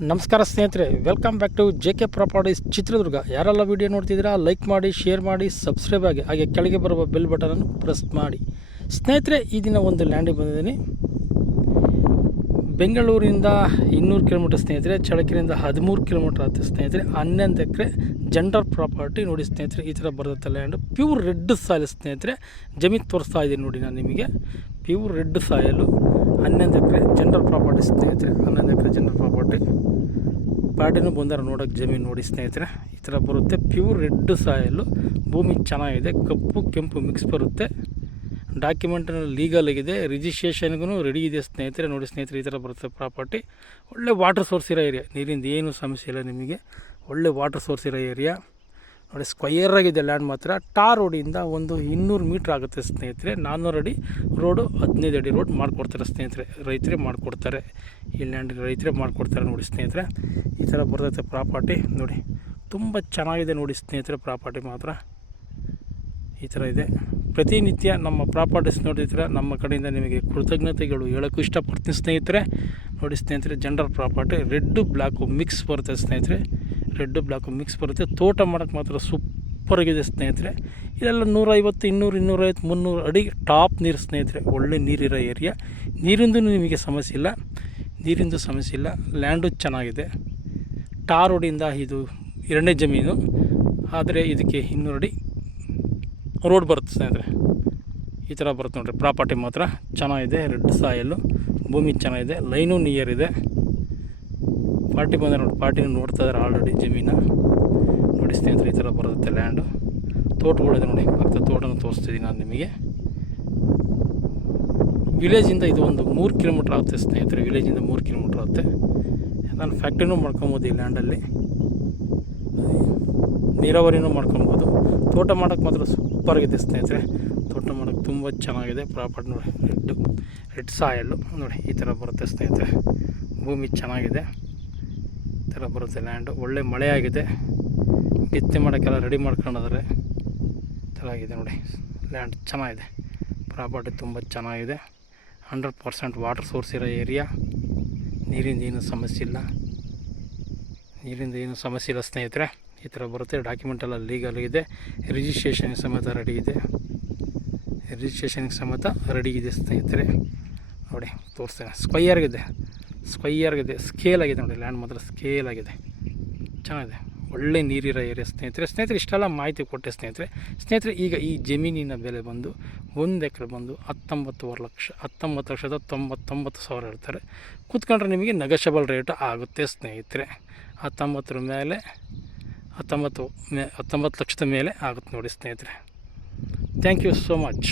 ನಮಸ್ಕಾರ ಸ್ನೇಹಿತರೆ, welcome back to JK properties Chitradurga. ಯಾರೆಲ್ಲ ವಿಡಿಯೋ ನೋಡ್ತಿದ್ದೀರಾ ಲೈಕ್ ಮಾಡಿ, ಶೇರ್ ಮಾಡಿ, ಸಬ್ಸ್ಕ್ರೈಬ್ ಆಗಿ, ಹಾಗೆ ಕೆಳಗೆ ಬರುವ ಬೆಲ್ ಬಟನನ್ನು ಪ್ರೆಸ್ ಮಾಡಿ. ಸ್ನೇಹಿತರೆ, ಈ ದಿನ ಒಂದು ಲ್ಯಾಂಡಿಗೆ ಬಂದಿದ್ದೀನಿ. ಬೆಂಗಳೂರಿಂದ 200 ಕಿಲೋಮೀಟರ್ ಸ್ನೇಹಿತರೆ, ಚಳಕೆರೆಯಿಂದ 13 ಕಿಲೋಮೀಟರ್ ಆಗುತ್ತೆ ಸ್ನೇಹಿತರೆ. 11 ಎಕರೆ ಜೆಂಡರ್ ಪ್ರಾಪರ್ಟಿ ನೋಡಿ ಸ್ನೇಹಿತರೆ. ಈ ಥರ ಬರುತ್ತೆ ಲ್ಯಾಂಡು. ಪ್ಯೂರ್ ರೆಡ್ ಸಾಯಿಲ್ ಸ್ನೇಹಿತರೆ. ಜಮೀನು ತೋರಿಸ್ತಾ ಇದ್ದೀನಿ ನೋಡಿ ನಾನು ನಿಮಗೆ. ಪ್ಯೂರ್ ರೆಡ್ ಸಾಯಲು 11 ಎಕರೆ ಜೆಂಡರ್ ಪ್ರಾಪರ್ಟಿ ಸ್ನೇಹಿತರೆ. 11 ಎಕರೆ ಜೆಂಡರ್ ಪ್ರಾಪರ್ಟಿ ಪಾರ್ಟಿನೂ ಬಂದಾರ ನೋಡೋಕ್ಕೆ ಜಮೀನು ನೋಡಿ ಸ್ನೇಹಿತರೆ. ಈ ಥರ ಬರುತ್ತೆ. ಪ್ಯೂರ್ ರೆಡ್ ಸಾಯಲು, ಭೂಮಿ ಚೆನ್ನಾಗಿದೆ, ಕಪ್ಪು ಕೆಂಪು ಮಿಕ್ಸ್ ಬರುತ್ತೆ. ಡಾಕ್ಯುಮೆಂಟನ್ನು ಲೀಗಲ್ ಆಗಿದೆ, ರಿಜಿಸ್ಟ್ರೇಷನ್ಗೂ ರೆಡಿ ಇದೆ ಸ್ನೇಹಿತರೆ. ನೋಡಿ ಸ್ನೇಹಿತರೆ, ಈ ಥರ ಬರುತ್ತೆ ಪ್ರಾಪರ್ಟಿ. ಒಳ್ಳೆ ವಾಟರ್ ಸೋರ್ಸ್ ಇರೋ ಏರಿಯಾ, ನೀರಿಂದ ಏನು ಸಮಸ್ಯೆ ಇಲ್ಲ ನಿಮಗೆ. ಒಳ್ಳೆ ವಾಟರ್ ಸೋರ್ಸ್ ಇರೋ ಏರಿಯಾ ನೋಡಿ. ಸ್ಕ್ವಯರ್ ಆಗಿದೆ ಲ್ಯಾಂಡ್ ಮಾತ್ರ. ಟಾರ್ ರೋಡಿಂದ ಒಂದು 200 ಮೀಟ್ರ್ ಆಗುತ್ತೆ ಸ್ನೇಹಿತರೆ. 400 ಅಡಿ ರೋಡು, 15 ಅಡಿ ರೋಡ್ ಮಾಡಿಕೊಡ್ತಾರೆ ಸ್ನೇಹಿತರೆ. ರೈತರೇ ಮಾಡಿಕೊಡ್ತಾರೆ ಈ ಲ್ಯಾಂಡ್, ರೈತರೇ ಮಾಡಿಕೊಡ್ತಾರೆ ನೋಡಿ ಸ್ನೇಹಿತರೆ. ಈ ಥರ ಬರ್ತೈತೆ ಪ್ರಾಪರ್ಟಿ ನೋಡಿ. ತುಂಬ ಚೆನ್ನಾಗಿದೆ ನೋಡಿ ಸ್ನೇಹಿತರೆ. ಪ್ರಾಪರ್ಟಿ ಮಾತ್ರ ಈ ಥರ ಇದೆ. ಪ್ರತಿನಿತ್ಯ ನಮ್ಮ ಪ್ರಾಪರ್ಟೀಸ್ ನೋಡಿದ್ರೆ ನಮ್ಮ ಕಡೆಯಿಂದ ನಿಮಗೆ ಕೃತಜ್ಞತೆಗಳು ಹೇಳೋಕ್ಕೂ ಇಷ್ಟಪಡ್ತೀನಿ ಸ್ನೇಹಿತರೆ. ನೋಡಿ ಸ್ನೇಹಿತರೆ, gender property red black mix ಬರುತ್ತೆ ಸ್ನೇಹಿತರೆ. ರೆಡ್ಡು ಬ್ಲ್ಯಾಕು ಮಿಕ್ಸ್ ಬರುತ್ತೆ. ತೋಟ ಮಾಡೋಕ್ಕೆ ಮಾತ್ರ ಸೂಪರಾಗಿದೆ ಸ್ನೇಹಿತರೆ. ಇದೆಲ್ಲ 150, 200, 250, 300 ಅಡಿ ಟಾಪ್ ನೀರು ಸ್ನೇಹಿತರೆ. ಒಳ್ಳೆ ನೀರಿರೋ ಏರಿಯಾ. ನೀರಿಂದು ನಿಮಗೆ ಸಮಸ್ಯೆ ಇಲ್ಲ, ನೀರಿಂದು ಸಮಸ್ಯೆ ಇಲ್ಲ. ಲ್ಯಾಂಡು ಚೆನ್ನಾಗಿದೆ. ಟಾರ್ ರೋಡಿಂದ ಇದು 2ನೇ ಜಮೀನು, ಆದರೆ ಇದಕ್ಕೆ 200 ಅಡಿ ರೋಡ್ ಬರುತ್ತೆ ಸ್ನೇಹಿತರೆ. ಈ ಥರ ಬರುತ್ತೆ ನೋಡಿರಿ. ಪ್ರಾಪರ್ಟಿ ಮಾತ್ರ ಚೆನ್ನಾಗಿದೆ. ರೆಡ್ ಸಾಯಲ್ಲು, ಭೂಮಿ ಚೆನ್ನಾಗಿದೆ, ಲೈನು ನಿಯರ್ ಇದೆ. ಪಾರ್ಟಿ ಬಂದರೆ ನೋಡಿ, ಪಾರ್ಟಿನ ನೋಡ್ತಾ ಇದ್ದಾರೆ ಆಲ್ರೆಡಿ ಜಮೀನು ನೋಡಿ ಸ್ನೇಹಿತರೆ. ಈ ಥರ ಬರುತ್ತೆ ಲ್ಯಾಂಡು. ತೋಟಗಳಿದೆ ನೋಡಿ, ಪಕ್ಕ ತೋಟನ ತೋರಿಸ್ತಿದ್ದೀನಿ ನಾನು ನಿಮಗೆ. ವಿಲೇಜಿಂದ ಇದು ಒಂದು 3 ಕಿಲೋಮೀಟ್ರ್ ಆಗುತ್ತೆ ಸ್ನೇಹಿತರೆ. ವಿಲೇಜಿಂದ 3 ಕಿಲೋಮೀಟ್ರ್ ಆಗುತ್ತೆ. ನಾನು ಫ್ಯಾಕ್ಟ್ರಿನೂ ಮಾಡ್ಕೊಬೋದು ಈ ಲ್ಯಾಂಡಲ್ಲಿ, ನೀರಾವರಿನೂ ಮಾಡ್ಕೊಬೋದು. ತೋಟ ಮಾಡೋಕ್ಕೆ ಮಾತ್ರ ಸೂಪರಾಗಿದೆ ಸ್ನೇಹಿತರೆ. ತೋಟ ಮಾಡೋಕ್ಕೆ ತುಂಬ ಚೆನ್ನಾಗಿದೆ ಪ್ರಾಪರ್ಟಿ ನೋಡಿ. ರೆಡ್ ಸಾಯಲ್ಲು ನೋಡಿ. ಈ ಥರ ಬರುತ್ತೆ ಸ್ನೇಹಿತರೆ. ಭೂಮಿ ಚೆನ್ನಾಗಿದೆ. ಈ ಥರ ಬರುತ್ತೆ ಲ್ಯಾಂಡು. ಒಳ್ಳೆ ಮಳೆ ಆಗಿದೆ, ಬಿತ್ತನೆ ಮಾಡೋಕ್ಕೆಲ್ಲ ರೆಡಿ ಮಾಡ್ಕೊಂಡಿದ್ದಾರೆ. ಈ ಥರ ಆಗಿದೆ ನೋಡಿ. ಲ್ಯಾಂಡ್ ಚೆನ್ನಾಗಿದೆ. ಪ್ರಾಪರ್ಟಿ ತುಂಬ ಚೆನ್ನಾಗಿದೆ. 100% ವಾಟರ್ ಸೋರ್ಸ್ ಇರೋ ಏರಿಯಾ. ನೀರಿಂದ ಏನೂ ಸಮಸ್ಯೆ ಇಲ್ಲ, ನೀರಿಂದ ಏನೂ ಸಮಸ್ಯೆ ಇಲ್ಲ ಸ್ನೇಹಿತರೆ. ಈ ಥರ ಬರುತ್ತೆ. ಡಾಕ್ಯುಮೆಂಟ್ ಎಲ್ಲ ಲೀಗಲ್ ಇದೆ, ರಿಜಿಸ್ಟ್ರೇಷನ್ಗೆ ಸಮೇತ ರೆಡಿ ಇದೆ. ರಿಜಿಸ್ಟ್ರೇಷನ್ಗೆ ಸಮೇತ ರೆಡಿ ಇದೆ ಸ್ನೇಹಿತರೆ. ನೋಡಿ ತೋರಿಸ್ತೇನೆ. ಸ್ಕ್ವಯರ್ಗಿದೆ, ಸ್ಕೇಲ್ ಆಗಿದೆ ನೋಡಿ. ಲ್ಯಾಂಡ್ ಮಾತ್ರ ಸ್ಕೇಲ್ ಆಗಿದೆ, ಚೆನ್ನಾಗಿದೆ. ಒಳ್ಳೆ ನೀರಿರೋ ಏರಿಯಾ ಸ್ನೇಹಿತರೆ. ಇಷ್ಟೆಲ್ಲ ಮಾಹಿತಿ ಕೊಟ್ಟೆ ಸ್ನೇಹಿತರೆ. ಈಗ ಈ ಜಮೀನಿನ ಬೆಲೆ ಬಂದು 1 ಎಕರೆ ಬಂದು 19,99,000 ಹೇಳ್ತಾರೆ. ಕೂತ್ಕೊಂಡ್ರೆ ನಿಮಗೆ ನೆಗೋಷಿಯಬಲ್ ರೇಟ್ ಆಗುತ್ತೆ ಸ್ನೇಹಿತರೆ. 19 ಲಕ್ಷದ ಮೇಲೆ ಆಗುತ್ತೆ ನೋಡಿ ಸ್ನೇಹಿತರೆ. Thank you so much.